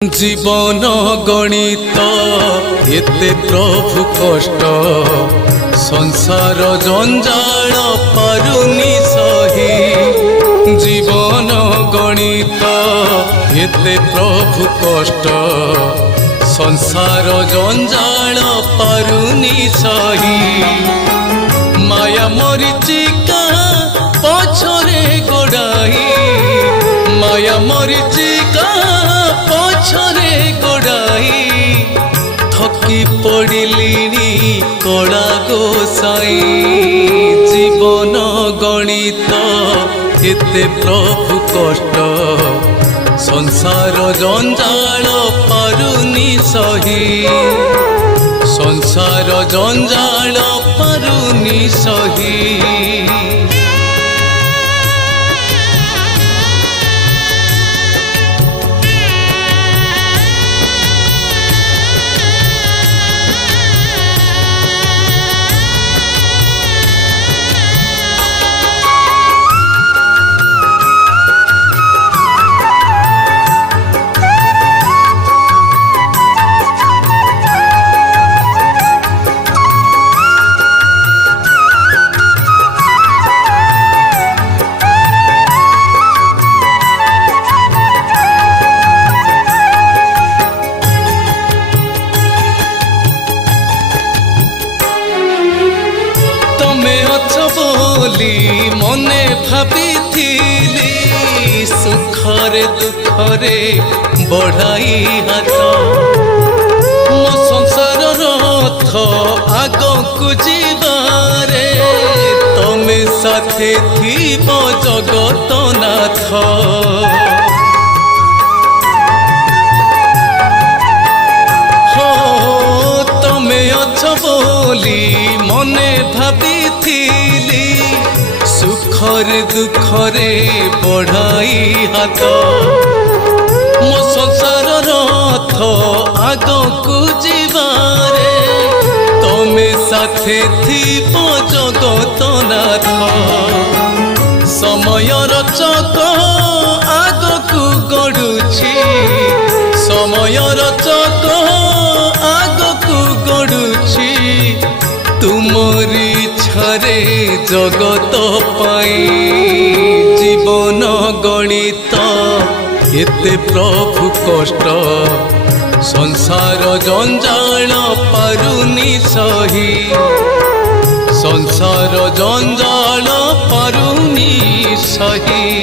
जीवन गणित एते प्रभु कष्ट संसार जंजाल पारुनी सही। जीवन गणित एते प्रभु कष्ट संसार जंजाल पारुनी सही। माया मरीचिका पछरे गोड़ाई, माया मरीचिका पछरे गोड़ाई, थकी पड़िलिनी कला गोसाई। जीवन गणित एते प्रभु कष्ट संसार जंजाल पारुनी सही। संसार जंजाल पारुनी सही। बोली मने भाभी सुखरे दुखरे बढ़ाई हाथ। मो संसार रथ आग को जीवारे तमे साथे थीब जगत नाथ। हो तमे अछ बोली मने भाभी सुखरे दुखरे बढ़ाई हाथ। मो संसार रथ आग को जीवारे तमे साथे थीब जगत नाथ। समयर चक आग को गड़ुछि, समयर चक आग को गड़ुछि, तुमरी छरे जगत पाई। जीवन गणित एते प्रभु कष्ट संसार जंजाल पारुनी सही। संसार जंजाल पारुनी सही।